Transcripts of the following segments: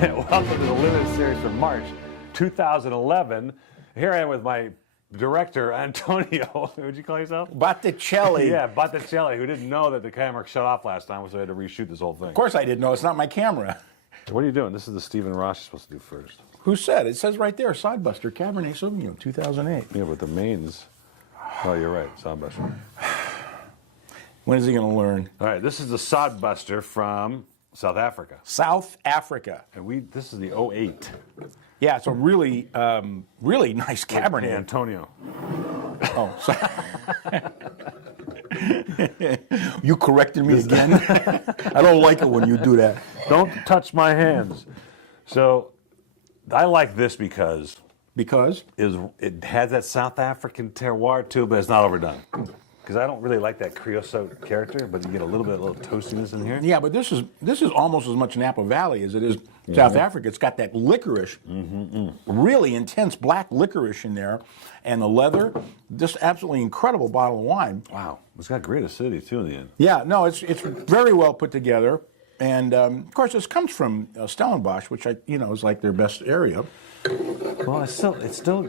Welcome to the limited series from March 2011. Here I am with my director, Antonio. What'd you call yourself? Botticelli. Yeah, Botticelli, who didn't know that the camera shut off last time, so I had to reshoot this whole thing. Of course I didn't know. It's not my camera. What are you doing? This is the Stephen Ross you're supposed to do first. Who said? It says right there, Sodbuster, Cabernet Sauvignon, 2008. Yeah, but the mains. Oh, you're right, Sodbuster. When is he going to learn? All right, this is the Sodbuster from South Africa. South Africa. And this is the 08. Yeah, it's a really, really nice Cabernet. Hey, Antonio. Oh, sorry. You corrected me again? I don't like it when you do that. Don't touch my hands. So, I like this because Because? it has that South African terroir to it, but it's not overdone. Because I don't really like that creosote character, but you get a little toastiness in here. Yeah, but this is almost as much Napa Valley as it is South Africa. It's got that licorice, really intense black licorice in there, and the leather. Just absolutely incredible bottle of wine. Wow, it's got great acidity too in the end. Yeah, no, it's very well put together, and of course this comes from Stellenbosch, which is like their best area. Well, it's still,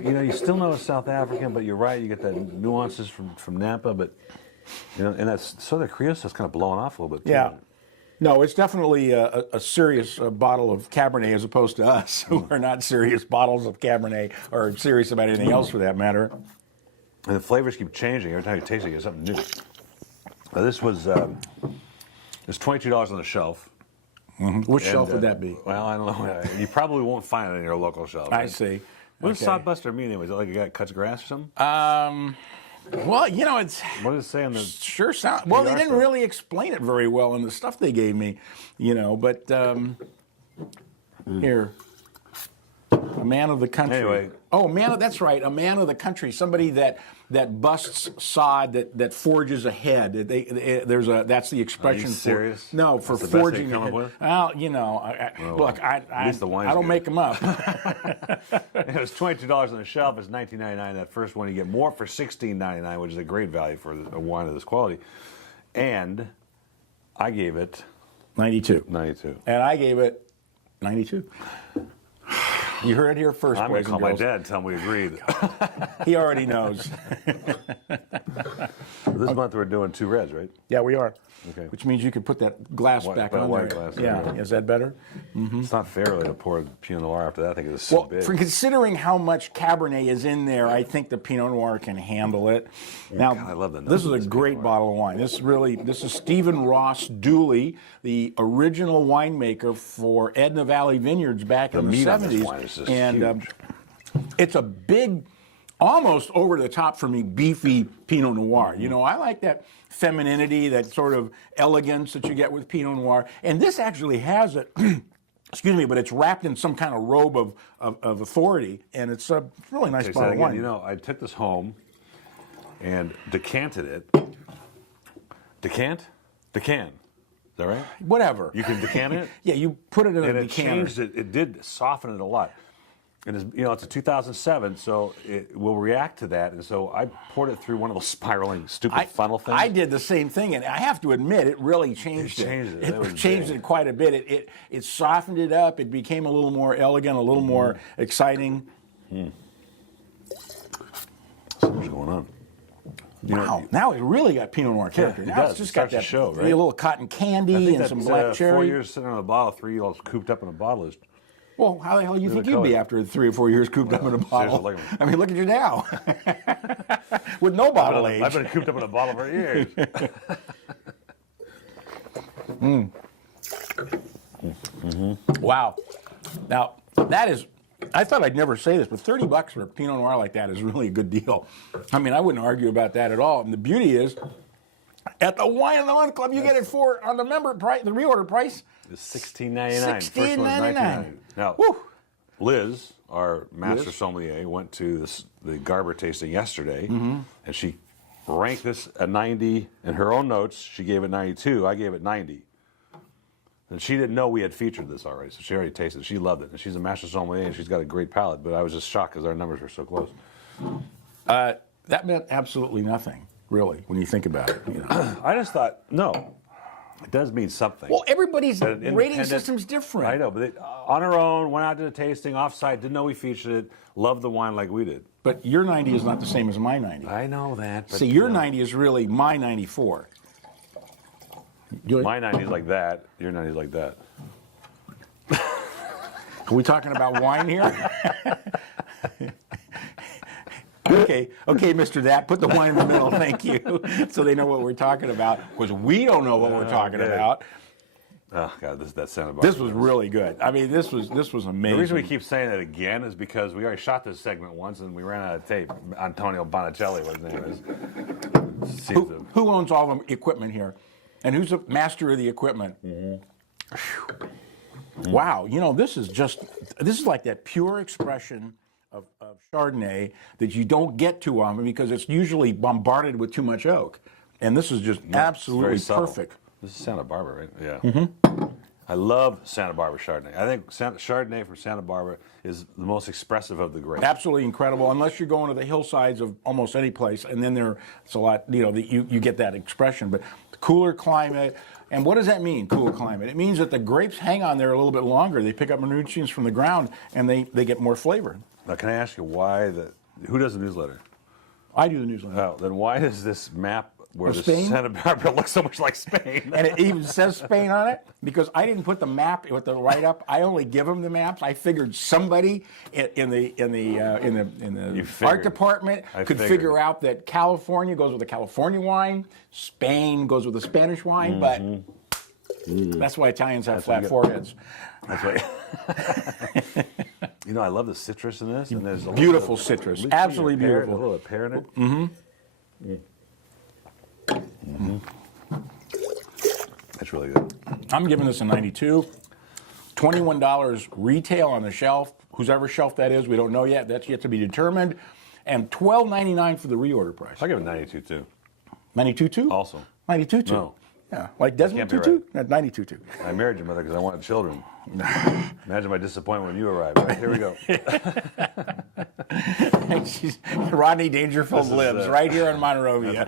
you still know it's South African, but you're right. You get the nuances from Napa, but and that's so the creosote's kind of blowing off a little bit too. Yeah. No, it's definitely a serious bottle of Cabernet as opposed to us, who are not serious bottles of Cabernet or serious about anything else for that matter. And the flavors keep changing every time you taste it. You get something new. Now, this was it's $22 on the shelf. Mm-hmm. Which shelf would that be? Well, I don't know. You probably won't find it in your local shelf. I see. What does Sodbuster mean anyway? Is it like a guy that cuts grass or something? Well, it's... What does it say on the... Sure sound... Well, they didn't really explain it very well in the stuff they gave me, but... Here. A man of the country. Anyway. Oh, that's right. A man of the country. Somebody that busts sod, that forges ahead. That's the expression. Are you serious? No, for That's the best forging they come up ahead. with? Well, look, I don't make them up. It was $22 on the shelf. It's $19.99. That first one you get more for $16.99, which is a great value for a wine of this quality. And I gave it 92. 92. And I gave it 92. You heard it here first, I'm going boys to call and my girls. dad and tell him we agreed. He already knows. This month we're doing 2 reds, right? Yeah, we are. Okay. Which means you could put that glass back on white there. glass, yeah, okay. is that better? It's not fair really to pour Pinot Noir after that. I think it's so big. For considering how much Cabernet is in there, I think the Pinot Noir can handle it. Now, God, I love the this is nose a of great Pinot bottle of wine. This is Stephen Ross Dooley, the original winemaker for Edna Valley Vineyards back in the meat on 70s. this wine is just and huge. It's a big, almost over the top for me, beefy Pinot Noir. I like that femininity, that sort of elegance that you get with Pinot Noir. And this actually has it, excuse me, but it's wrapped in some kind of robe of authority. And it's a really nice bottle of wine. I took this home and decanted it. Decant? Decan. Is that right? Whatever. You can decant it? Yeah, you put it in And a it decanter. changed it. It did soften it a lot. And it's a 2007, so it will react to that. And so I poured it through one of those spiraling, stupid funnel things. I did the same thing, and I have to admit, it really changed it. It changed it quite a bit. It softened it up. It became a little more elegant, a little more exciting. So what's going on? Wow! Now it really got Pinot Noir character. it Now does. it's just It got starts that to show, right? a little cotton candy and some black cherry. 4 years sitting on a bottle, 3 years cooped up in a bottle is... Well, how the hell do you think the you'd be color. after 3 or 4 years cooped up in a bottle? seriously, look at I mean, look at you now. With no bottle age. I've been cooped up in a bottle for years. Wow. Now, that is, I thought I'd never say this, but $30 for a Pinot Noir like that is really a good deal. I mean, I wouldn't argue about that at all. And the beauty is, at the Wine and the Month Club, you get it for, on the member price, the reorder price, It's $16.99. First one was $16.99. $19.99. Now, Whew. Liz, our master sommelier, went to the Garber tasting yesterday, and she ranked this a 90 in her own notes. She gave it 92. I gave it 90. And she didn't know we had featured this already, so she already tasted it. She loved it. And she's a master sommelier, and she's got a great palate, but I was just shocked because our numbers were so close. That meant absolutely nothing, really, when you think about it. I just thought, no. It does mean something. Well, everybody's But an rating independent- system's different. I know, but on our own, went out to the tasting, offsite, didn't know we featured it, loved the wine like we did. But your 90 is not the same as my 90. I know that. But See, your 90 is really my 94. My 90 is like that. Your 90 is like that. Are we talking about wine here? Okay, Mr. That, put the wine in the middle, thank you, so they know what we're talking about, because we don't know what we're talking Okay. about. Oh God, that Santa Barbara. This was really good. I mean, this was amazing. The reason we keep saying it again is because we already shot this segment once and we ran out of tape. Antonio Bonicelli, what his name is. Who owns all the equipment here, and who's the master of the equipment? Wow, this is like that pure expression of Chardonnay that you don't get too often because it's usually bombarded with too much oak, and this is just absolutely perfect. This is Santa Barbara, right? Yeah. Mm-hmm. I love Santa Barbara Chardonnay. I think Chardonnay from Santa Barbara is the most expressive of the grapes. Absolutely incredible, unless you're going to the hillsides of almost any place, and then it's a lot, you get that expression. But cooler climate, and what does that mean, cooler climate? It means that the grapes hang on there a little bit longer. They pick up nutrients from the ground, and they get more flavor. Now, can I ask you who does the newsletter? I do the newsletter. Oh, then why does this map where the Spain? Santa Barbara looks so much like Spain? And it even says Spain on it because I didn't put the map with the write-up. I only give them the maps. I figured somebody in the art department could figure out that California goes with a California wine, Spain goes with a Spanish wine, but that's why Italians have flat foreheads. That's right. I love the citrus in this, and there's a Beautiful citrus, absolutely beautiful. A little bit of pear in it. That's really good. I'm giving this a 92. $21 retail on the shelf. Whoever shelf that is, we don't know yet. That's yet to be determined. And $12.99 for the reorder price. I'll give it 92 too. 92 too? Also. 92 too. No. Yeah, like Desmond Can't be Tutu? 92 too. I married your mother because I wanted children. Imagine my disappointment when you arrived. Right, here we go. Rodney Dangerfield lives right here in Monrovia.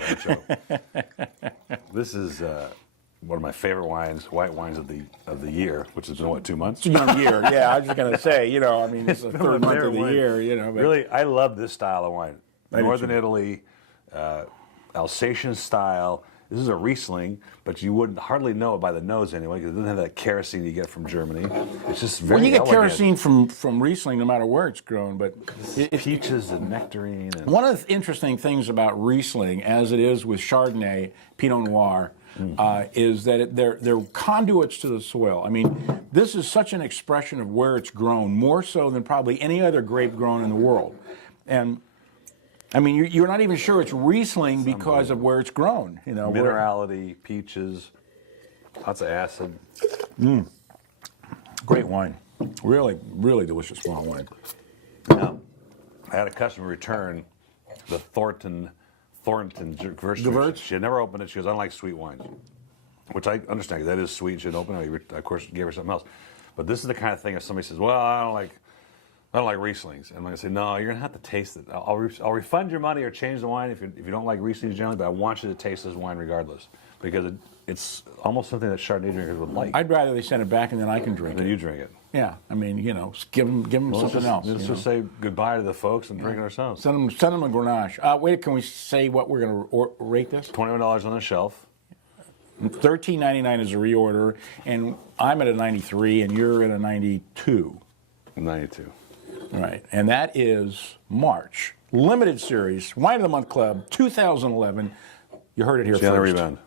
This is one of my favorite wines, white wines of the year, which has been what, 2 months? It's a young year, yeah. I was just going to say, it's the third month of the year, But Really, I love this style of wine. do Northern too. Italy, Alsatian style. This is a Riesling, but you wouldn't hardly know it by the nose anyway, because it doesn't have that kerosene you get from Germany. It's just very Well, you get elegant. kerosene from Riesling no matter where it's grown, but Peaches and nectarine. And one of the interesting things about Riesling, as it is with Chardonnay, Pinot Noir, is that they're conduits to the soil. I mean, this is such an expression of where it's grown, more so than probably any other grape grown in the world. And I mean, you're not even sure it's Riesling because of where it's grown. Minerality, peaches, lots of acid. Great wine. Really, really delicious wine. Now, I had a customer return the Thornton Gewürz. She had never opened it. She goes, I don't like sweet wines, which I understand because that is sweet. She didn't open it. I, of course, gave her something else. But this is the kind of thing if somebody says, well, I don't like Rieslings. And I'm going to say, no, you're going to have to taste it. I'll refund your money or change the wine if you don't like Rieslings generally, but I want you to taste this wine regardless because it's almost something that Chardonnay drinkers would like. I'd rather they send it back and then I can drink Then it. you drink it. Yeah, I mean, give them something else. Let's just say goodbye to the folks and drink it ourselves. Send them a Grenache. Wait, can we say what we're going to rate this? $21 on the shelf. $13.99 is a reorder, and I'm at a 93, and you're at a 92. 92. Right, and that is March. Limited series, Wine of the Month Club, 2011. You heard it here See you on the first. rebound.